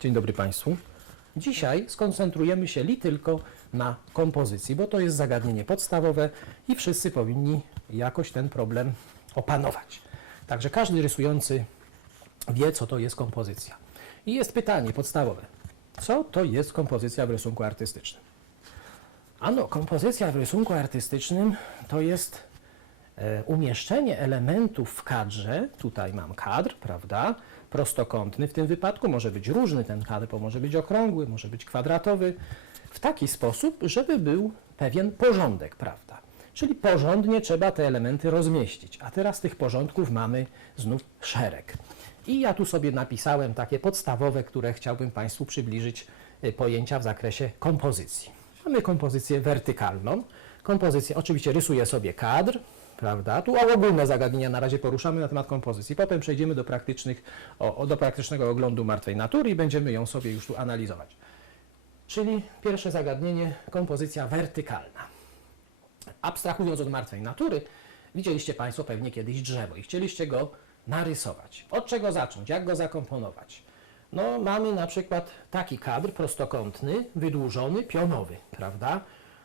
Dzień dobry Państwu. Dzisiaj skoncentrujemy się li tylko na kompozycji, bo to jest zagadnienie podstawowe i wszyscy powinni jakoś ten problem opanować. Także każdy rysujący wie, co to jest kompozycja. I jest pytanie podstawowe. Co to jest kompozycja w rysunku artystycznym? Ano, kompozycja w rysunku artystycznym to jest umieszczenie elementów w kadrze. Tutaj mam kadr, prawda? Prostokątny w tym wypadku, może być różny ten kadr, bo może być okrągły, może być kwadratowy, w taki sposób, żeby był pewien porządek, prawda? Czyli porządnie trzeba te elementy rozmieścić. A teraz tych porządków mamy znów szereg. I ja tu sobie napisałem takie podstawowe, które chciałbym Państwu przybliżyć y, pojęcia w zakresie kompozycji. Mamy kompozycję wertykalną. Kompozycję, oczywiście rysuję sobie kadr, prawda? Tu ogólne zagadnienia na razie poruszamy na temat kompozycji. Potem przejdziemy do, praktycznych, o, do praktycznego oglądu martwej natury i będziemy ją sobie już tu analizować. Czyli pierwsze zagadnienie, kompozycja wertykalna. Abstrahując od martwej natury, widzieliście Państwo pewnie kiedyś drzewo i chcieliście go narysować. Od czego zacząć? Jak go zakomponować? No, mamy na przykład taki kadr prostokątny, wydłużony, pionowy, prawda?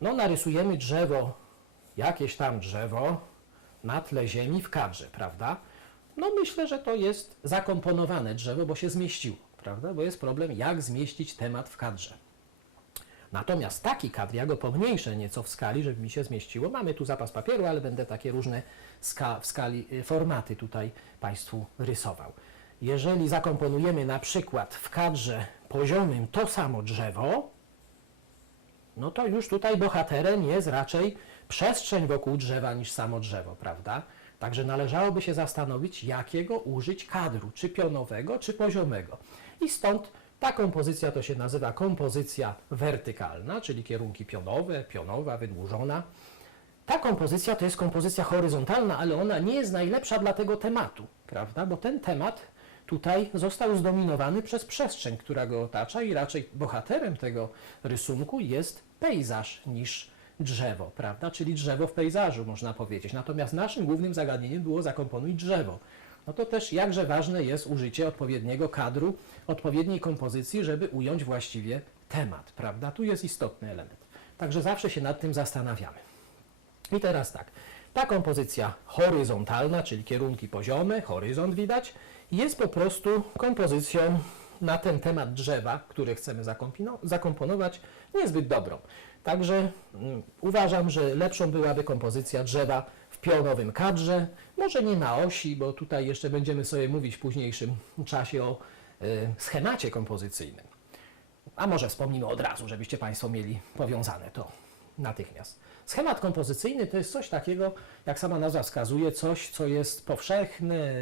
No, narysujemy drzewo, jakieś tam drzewo na tle ziemi w kadrze, prawda? No, myślę, że to jest zakomponowane drzewo, bo się zmieściło, prawda? Bo jest problem, jak zmieścić temat w kadrze. Natomiast taki kadr, ja go pomniejszę nieco w skali, żeby mi się zmieściło. Mamy tu zapas papieru, ale będę takie różne ska w skali y, formaty tutaj Państwu rysował. Jeżeli zakomponujemy na przykład w kadrze poziomym to samo drzewo, no to już tutaj bohaterem jest raczej przestrzeń wokół drzewa niż samo drzewo, prawda? Także należałoby się zastanowić, jakiego użyć kadru, czy pionowego, czy poziomego. I stąd ta kompozycja to się nazywa kompozycja wertykalna, czyli kierunki pionowe, pionowa, wydłużona. Ta kompozycja to jest kompozycja horyzontalna, ale ona nie jest najlepsza dla tego tematu, prawda? Bo ten temat tutaj został zdominowany przez przestrzeń, która go otacza i raczej bohaterem tego rysunku jest pejzaż niż drzewo, prawda? Czyli drzewo w pejzażu, można powiedzieć. Natomiast naszym głównym zagadnieniem było zakomponuj drzewo. No to też jakże ważne jest użycie odpowiedniego kadru, odpowiedniej kompozycji, żeby ująć właściwie temat, prawda? Tu jest istotny element. Także zawsze się nad tym zastanawiamy. I teraz tak, ta kompozycja horyzontalna, czyli kierunki poziome, horyzont widać, jest po prostu kompozycją na ten temat drzewa, który chcemy zakomponować, niezbyt dobrą. Także mm, uważam, że lepszą byłaby kompozycja drzewa w pionowym kadrze, może nie na osi, bo tutaj jeszcze będziemy sobie mówić w późniejszym czasie o y, schemacie kompozycyjnym. A może wspomnimy od razu, żebyście Państwo mieli powiązane to natychmiast. Schemat kompozycyjny to jest coś takiego, jak sama nazwa wskazuje, coś, co jest powszechne,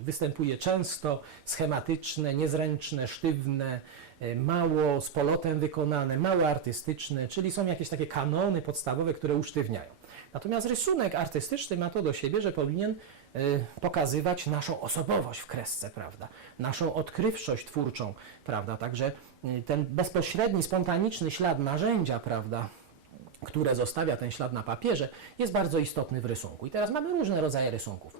występuje często, schematyczne, niezręczne, sztywne, e, mało z polotem wykonane, mało artystyczne, czyli są jakieś takie kanony podstawowe, które usztywniają. Natomiast rysunek artystyczny ma to do siebie, że powinien e, pokazywać naszą osobowość w kresce, prawda? Naszą odkrywczość twórczą, prawda? Także e, ten bezpośredni, spontaniczny ślad narzędzia, prawda? Które zostawia ten ślad na papierze, jest bardzo istotny w rysunku. I teraz mamy różne rodzaje rysunków.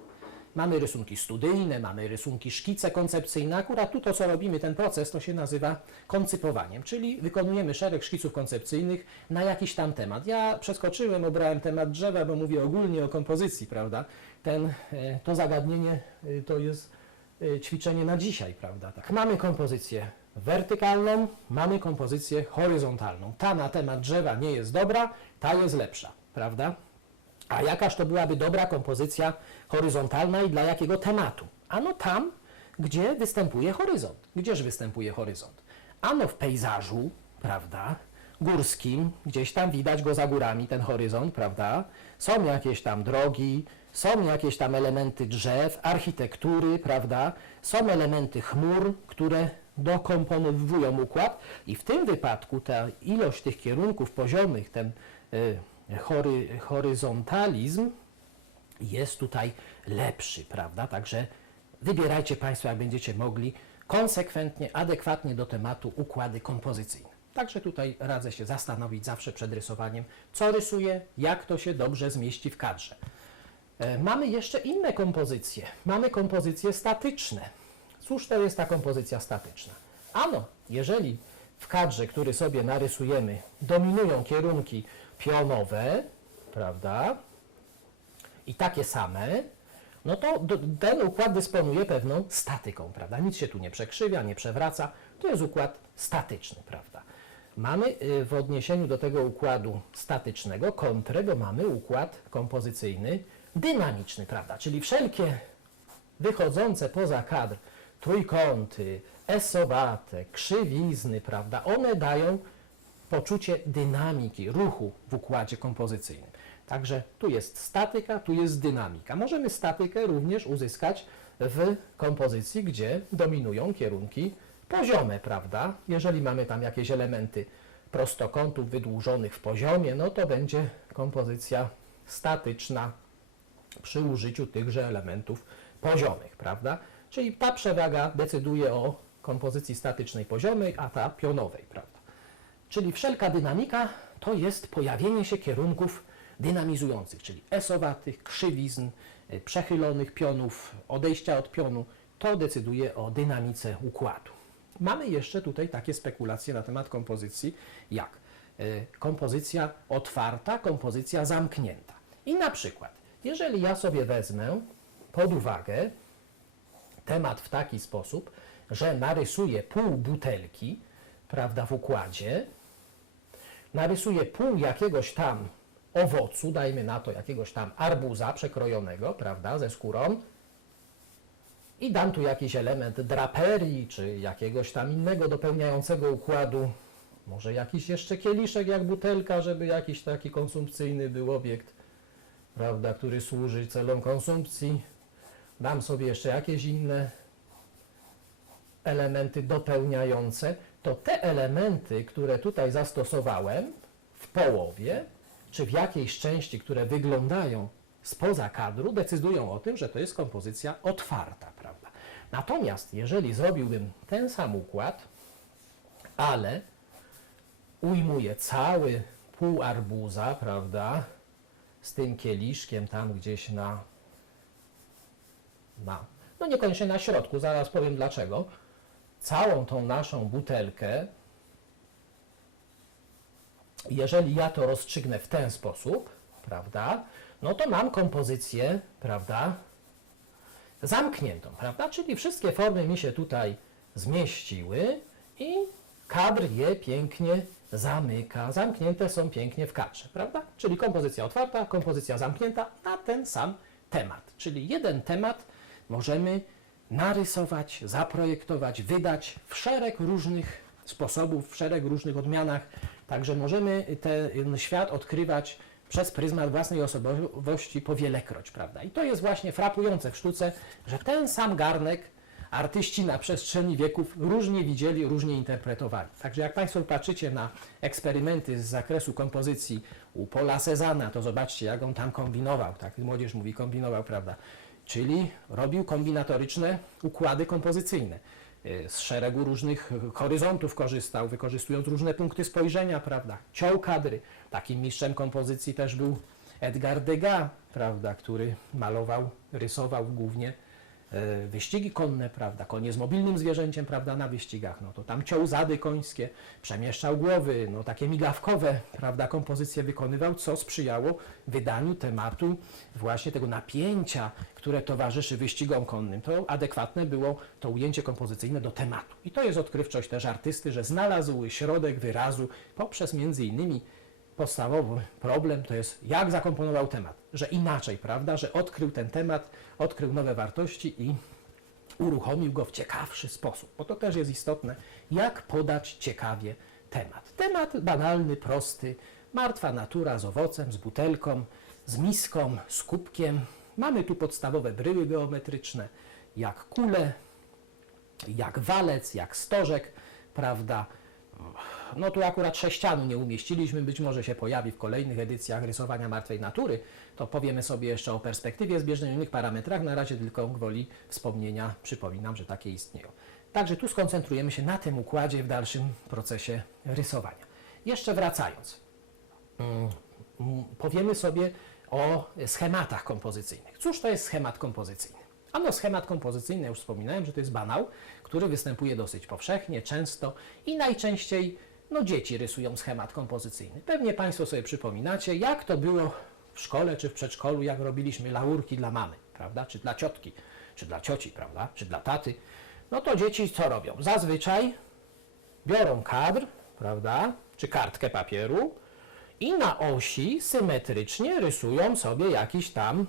Mamy rysunki studyjne, mamy rysunki szkice koncepcyjne. Akurat tu to, co robimy, ten proces, to się nazywa koncypowaniem, czyli wykonujemy szereg szkiców koncepcyjnych na jakiś tam temat. Ja przeskoczyłem, obrałem temat drzewa, bo mówię ogólnie o kompozycji, prawda? Ten, e, to zagadnienie e, to jest e, ćwiczenie na dzisiaj, prawda? Tak. Mamy kompozycję wertykalną, mamy kompozycję horyzontalną. Ta na temat drzewa nie jest dobra, ta jest lepsza, prawda? A jakaż to byłaby dobra kompozycja horyzontalna i dla jakiego tematu? Ano tam, gdzie występuje horyzont. Gdzież występuje horyzont? Ano w pejzażu, prawda? Górskim, gdzieś tam widać go za górami, ten horyzont, prawda? Są jakieś tam drogi, są jakieś tam elementy drzew, architektury, prawda? Są elementy chmur, które dokomponowują układ i w tym wypadku ta ilość tych kierunków poziomych, ten y, hory, horyzontalizm jest tutaj lepszy, prawda? Także wybierajcie Państwo, jak będziecie mogli, konsekwentnie, adekwatnie do tematu układy kompozycyjne. Także tutaj radzę się zastanowić zawsze przed rysowaniem, co rysuję, jak to się dobrze zmieści w kadrze. E, Mamy jeszcze inne kompozycje. Mamy kompozycje statyczne. Cóż to jest ta kompozycja statyczna? Ano, jeżeli w kadrze, który sobie narysujemy, dominują kierunki pionowe, prawda, i takie same, no to ten układ dysponuje pewną statyką, prawda? Nic się tu nie przekrzywia, nie przewraca. To jest układ statyczny, prawda? Mamy y, w odniesieniu do tego układu statycznego kontrę, bo mamy układ kompozycyjny dynamiczny, prawda? Czyli wszelkie wychodzące poza kadr trójkąty, esowate, krzywizny, prawda? One dają poczucie dynamiki, ruchu w układzie kompozycyjnym. Także tu jest statyka, tu jest dynamika. Możemy statykę również uzyskać w kompozycji, gdzie dominują kierunki poziome, prawda? Jeżeli mamy tam jakieś elementy prostokątów wydłużonych w poziomie, no to będzie kompozycja statyczna przy użyciu tychże elementów poziomych, prawda? Czyli ta przewaga decyduje o kompozycji statycznej poziomej, a ta pionowej, prawda? Czyli wszelka dynamika to jest pojawienie się kierunków dynamizujących, czyli esowatych, krzywizn, y, przechylonych pionów, odejścia od pionu. To decyduje o dynamice układu. Mamy jeszcze tutaj takie spekulacje na temat kompozycji, jak y, kompozycja otwarta, kompozycja zamknięta. I na przykład, jeżeli ja sobie wezmę pod uwagę temat w taki sposób, że narysuję pół butelki, prawda, w układzie, narysuję pół jakiegoś tam owocu, dajmy na to jakiegoś tam arbuza przekrojonego, prawda, ze skórą i dam tu jakiś element draperii, czy jakiegoś tam innego dopełniającego układu, może jakiś jeszcze kieliszek jak butelka, żeby jakiś taki konsumpcyjny był obiekt, prawda, który służy celom konsumpcji. Dam sobie jeszcze jakieś inne elementy dopełniające, to te elementy, które tutaj zastosowałem w połowie, czy w jakiejś części, które wyglądają spoza kadru, decydują o tym, że to jest kompozycja otwarta, prawda? Natomiast jeżeli zrobiłbym ten sam układ, ale ujmuję cały pół arbuza, prawda, z tym kieliszkiem tam gdzieś na, na, no niekoniecznie na środku, zaraz powiem dlaczego, całą tą naszą butelkę, jeżeli ja to rozstrzygnę w ten sposób, prawda, no to mam kompozycję, prawda, zamkniętą, prawda, czyli wszystkie formy mi się tutaj zmieściły i kadr je pięknie zamyka. Zamknięte są pięknie w kadrze, prawda? Czyli kompozycja otwarta, kompozycja zamknięta na ten sam temat. Czyli jeden temat możemy narysować, zaprojektować, wydać w szereg różnych sposobów, w szereg różnych odmianach. Także możemy ten świat odkrywać przez pryzmat własnej osobowości powielekroć, prawda? I to jest właśnie frapujące w sztuce, że ten sam garnek artyści na przestrzeni wieków różnie widzieli, różnie interpretowali. Także jak Państwo patrzycie na eksperymenty z zakresu kompozycji u Paula Cezana, to zobaczcie, jak on tam kombinował, tak młodzież mówi, kombinował, prawda? Czyli robił kombinatoryczne układy kompozycyjne. Y, Z szeregu różnych horyzontów korzystał, wykorzystując różne punkty spojrzenia, prawda? Ciął kadry. Takim mistrzem kompozycji też był Edgar Degas, prawda, który malował, rysował głównie e, wyścigi konne, prawda, konie z mobilnym zwierzęciem, prawda, na wyścigach, no to tam ciął zady końskie, przemieszczał głowy, no takie migawkowe, prawda, kompozycje wykonywał, co sprzyjało wydaniu tematu właśnie tego napięcia, które towarzyszy wyścigom konnym. To adekwatne było to ujęcie kompozycyjne do tematu. I to jest odkrywczość też artysty, że znalazł środek wyrazu poprzez między innymi podstawowy problem to jest, jak zakomponował temat, że inaczej, prawda, że odkrył ten temat, odkrył nowe wartości i uruchomił go w ciekawszy sposób, bo to też jest istotne, jak podać ciekawie temat. Temat banalny, prosty, martwa natura z owocem, z butelką, z miską, z kubkiem. Mamy tu podstawowe bryły geometryczne, jak kule, jak walec, jak stożek, prawda, no tu akurat sześcianu nie umieściliśmy, być może się pojawi w kolejnych edycjach rysowania martwej natury. To powiemy sobie jeszcze o perspektywie zbieżnej innych parametrach. Na razie tylko gwoli wspomnienia przypominam, że takie istnieją. Także tu skoncentrujemy się na tym układzie w dalszym procesie rysowania. Jeszcze wracając, mm, powiemy sobie o schematach kompozycyjnych. Cóż to jest schemat kompozycyjny? Ano schemat kompozycyjny, już wspominałem, że to jest banał, który występuje dosyć powszechnie, często i najczęściej no, dzieci rysują schemat kompozycyjny. Pewnie Państwo sobie przypominacie, jak to było w szkole czy w przedszkolu, jak robiliśmy laurki dla mamy, prawda, czy dla ciotki, czy dla cioci, prawda, czy dla taty. No to dzieci co robią? Zazwyczaj biorą kadr, prawda, czy kartkę papieru i na osi symetrycznie rysują sobie jakiś tam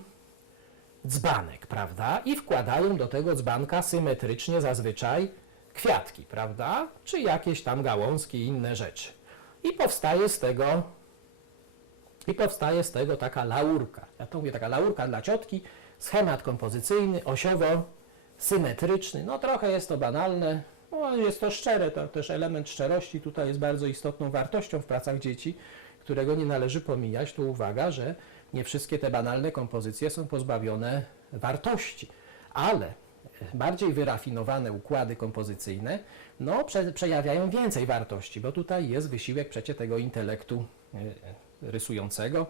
dzbanek, prawda, i wkładają do tego dzbanka symetrycznie zazwyczaj kwiatki, prawda, czy jakieś tam gałązki i inne rzeczy. I powstaje z tego i powstaje z tego taka laurka. Ja to mówię, taka laurka dla ciotki, schemat kompozycyjny, osiowo symetryczny. No trochę jest to banalne, no, jest to szczere, to też element szczerości tutaj jest bardzo istotną wartością w pracach dzieci, którego nie należy pomijać. Tu uwaga, że nie wszystkie te banalne kompozycje są pozbawione wartości, ale bardziej wyrafinowane układy kompozycyjne no, prze, przejawiają więcej wartości, bo tutaj jest wysiłek przecie tego intelektu e, rysującego,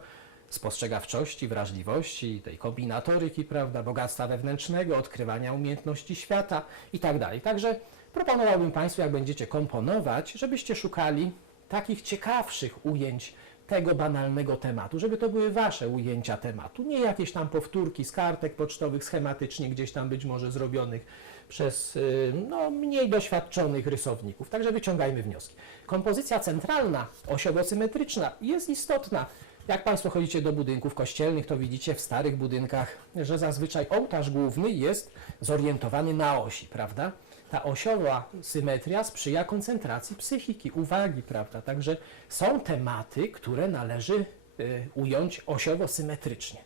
spostrzegawczości, wrażliwości, tej kombinatoryki, prawda, bogactwa wewnętrznego, odkrywania umiejętności świata i tak. Także proponowałbym Państwu, jak będziecie komponować, żebyście szukali takich ciekawszych ujęć tego banalnego tematu, żeby to były Wasze ujęcia tematu, nie jakieś tam powtórki z kartek pocztowych, schematycznie gdzieś tam być może zrobionych przez y, no, mniej doświadczonych rysowników. Także wyciągajmy wnioski. Kompozycja centralna, osiowo-symetryczna jest istotna. Jak Państwo chodzicie do budynków kościelnych, to widzicie w starych budynkach, że zazwyczaj ołtarz główny jest zorientowany na osi, prawda? Ta osiowa symetria sprzyja koncentracji psychiki, uwagi, prawda? Także są tematy, które należy y, ująć osiowo-symetrycznie.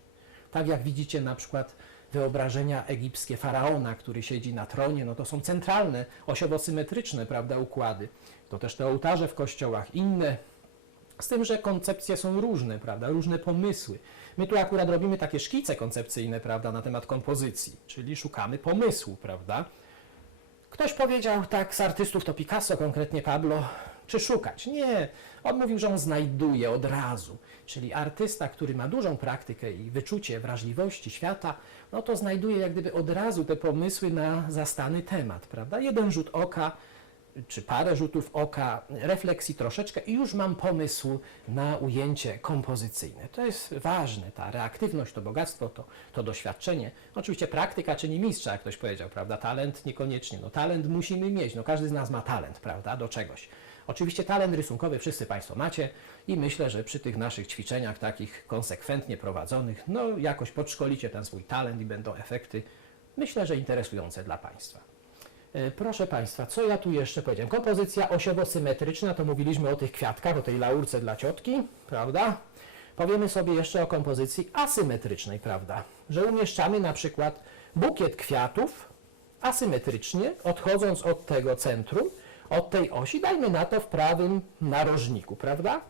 Tak jak widzicie na przykład wyobrażenia egipskie faraona, który siedzi na tronie, no to są centralne, osiowo-symetryczne, prawda, układy. To też te ołtarze w kościołach, inne z tym, że koncepcje są różne, prawda, różne pomysły. My tu akurat robimy takie szkice koncepcyjne, prawda, na temat kompozycji, czyli szukamy pomysłu, prawda. Ktoś powiedział tak, z artystów to Picasso, konkretnie Pablo, czy szukać? Nie, on mówił, że on znajduje od razu. Czyli artysta, który ma dużą praktykę i wyczucie wrażliwości świata, no to znajduje jak gdyby od razu te pomysły na zastany temat, prawda? Jeden rzut oka, czy parę rzutów oka, refleksji troszeczkę i już mam pomysł na ujęcie kompozycyjne. To jest ważne, ta reaktywność, to bogactwo, to, to doświadczenie. Oczywiście praktyka czyni mistrza, jak ktoś powiedział, prawda? Talent niekoniecznie. No talent musimy mieć, no każdy z nas ma talent, prawda, do czegoś. Oczywiście talent rysunkowy wszyscy Państwo macie i myślę, że przy tych naszych ćwiczeniach takich konsekwentnie prowadzonych, no jakoś podszkolicie ten swój talent i będą efekty, myślę, że interesujące dla Państwa. E, Proszę Państwa, co ja tu jeszcze powiedziałem? Kompozycja osiowo-symetryczna, to mówiliśmy o tych kwiatkach, o tej laurce dla ciotki, prawda? Powiemy sobie jeszcze o kompozycji asymetrycznej, prawda? Że umieszczamy na przykład bukiet kwiatów asymetrycznie, odchodząc od tego centrum, od tej osi, dajmy na to w prawym narożniku, prawda?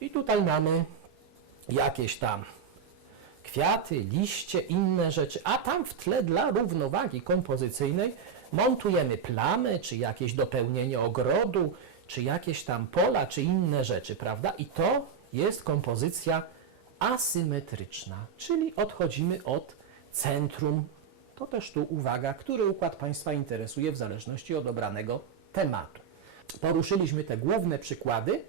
I tutaj mamy jakieś tam kwiaty, liście, inne rzeczy, a tam w tle dla równowagi kompozycyjnej montujemy plamy, czy jakieś dopełnienie ogrodu, czy jakieś tam pola, czy inne rzeczy, prawda? I to jest kompozycja asymetryczna, czyli odchodzimy od centrum. To też tu uwaga, który układ Państwa interesuje w zależności od obranego tematu. Poruszyliśmy te główne przykłady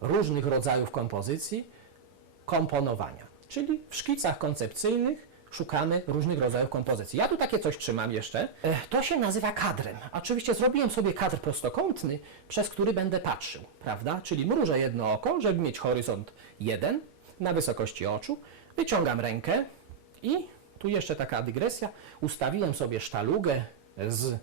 różnych rodzajów kompozycji, komponowania. Czyli w szkicach koncepcyjnych szukamy różnych rodzajów kompozycji. Ja tu takie coś trzymam jeszcze. E, To się nazywa kadrem. Oczywiście zrobiłem sobie kadr prostokątny, przez który będę patrzył, prawda? Czyli mrużę jedno oko, żeby mieć horyzont 1 na wysokości oczu. Wyciągam rękę i tu jeszcze taka dygresja. Ustawiłem sobie sztalugę z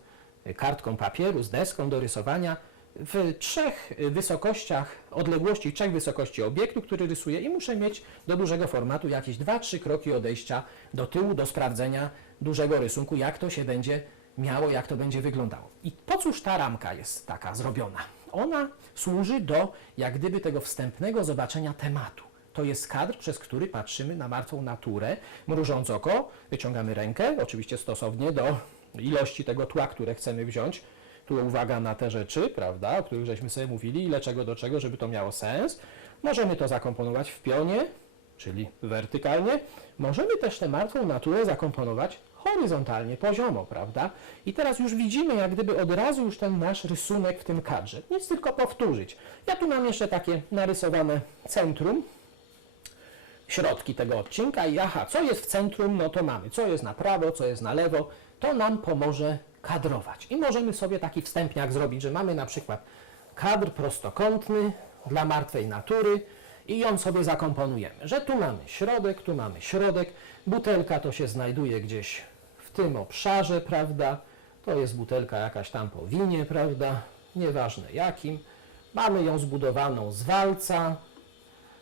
kartką papieru, z deską do rysowania w trzech wysokościach, odległości trzech wysokości obiektu, który rysuję i muszę mieć do dużego formatu jakieś 2-3 kroki odejścia do tyłu do sprawdzenia dużego rysunku, jak to się będzie miało, jak to będzie wyglądało. I po cóż ta ramka jest taka zrobiona? Ona służy do jak gdyby tego wstępnego zobaczenia tematu. To jest kadr, przez który patrzymy na martwą naturę, mrużąc oko, wyciągamy rękę, oczywiście stosownie do ilości tego tła, które chcemy wziąć. Tu uwaga na te rzeczy, prawda, o których żeśmy sobie mówili, ile czego do czego, żeby to miało sens. Możemy to zakomponować w pionie, czyli wertykalnie. Możemy też tę martwą naturę zakomponować horyzontalnie, poziomo, prawda? I teraz już widzimy, jak gdyby od razu już ten nasz rysunek w tym kadrze. Nic tylko powtórzyć. Ja tu mam jeszcze takie narysowane centrum, środki tego odcinka i aha, co jest w centrum, no to mamy, co jest na prawo, co jest na lewo, to nam pomoże kadrować. I możemy sobie taki wstępniak zrobić, że mamy na przykład kadr prostokątny dla martwej natury i ją sobie zakomponujemy, że tu mamy środek, tu mamy środek, butelka to się znajduje gdzieś w tym obszarze, prawda, to jest butelka jakaś tam po winie, prawda, nieważne jakim, mamy ją zbudowaną z walca,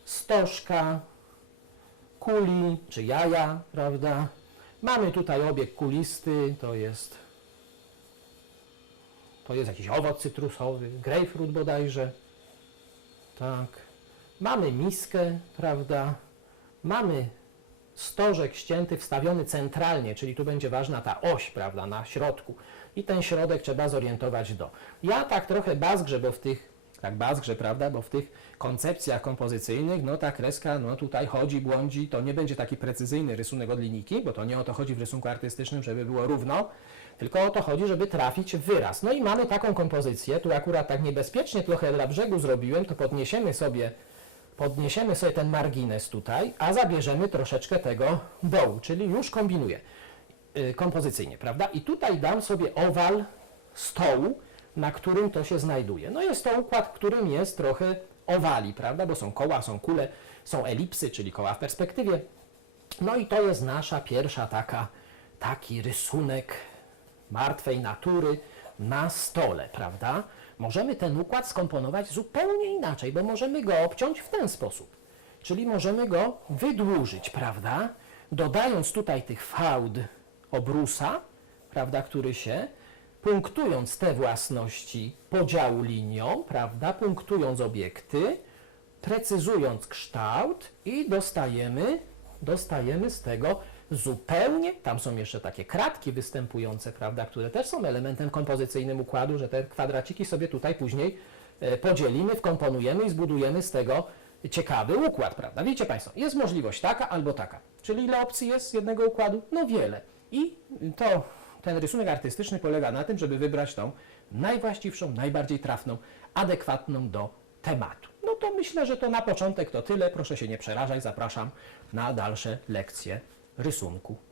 stożka, kuli czy jaja, prawda? Mamy tutaj obieg kulisty, to jest to jest jakiś owoc cytrusowy, grapefruit bodajże. Tak. Mamy miskę, prawda? Mamy stożek ścięty, wstawiony centralnie, czyli tu będzie ważna ta oś, prawda, na środku. I ten środek trzeba zorientować do. Ja tak trochę bazgrze, bo w tych, tak bazgrze, prawda, bo w tych koncepcjach kompozycyjnych, no ta kreska, no tutaj chodzi, błądzi, to nie będzie taki precyzyjny rysunek od linijki, bo to nie o to chodzi w rysunku artystycznym, żeby było równo, tylko o to chodzi, żeby trafić w wyraz. No i mamy taką kompozycję, tu akurat tak niebezpiecznie trochę dla brzegu zrobiłem, to podniesiemy sobie podniesiemy sobie ten margines tutaj, a zabierzemy troszeczkę tego dołu, czyli już kombinuję y, kompozycyjnie, prawda? I tutaj dam sobie owal stołu, na którym to się znajduje. No jest to układ, którym jest trochę owali, prawda? Bo są koła, są kule, są elipsy, czyli koła w perspektywie. No i to jest nasza pierwsza taka, taki rysunek martwej natury na stole, prawda? Możemy ten układ skomponować zupełnie inaczej, bo możemy go obciąć w ten sposób. Czyli możemy go wydłużyć, prawda? Dodając tutaj tych fałd obrusa, prawda, który się, punktując te własności podziału linią, prawda, punktując obiekty, precyzując kształt i dostajemy, dostajemy z tego zupełnie, tam są jeszcze takie kratki występujące, prawda, które też są elementem kompozycyjnym układu, że te kwadraciki sobie tutaj później e, podzielimy, wkomponujemy i zbudujemy z tego ciekawy układ, prawda. Widzicie Państwo, jest możliwość taka albo taka. Czyli ile opcji jest z jednego układu? No wiele. I to ten rysunek artystyczny polega na tym, żeby wybrać tą najwłaściwszą, najbardziej trafną, adekwatną do tematu. No to myślę, że to na początek to tyle. Proszę się nie przerażać. Zapraszam na dalsze lekcje rysunku.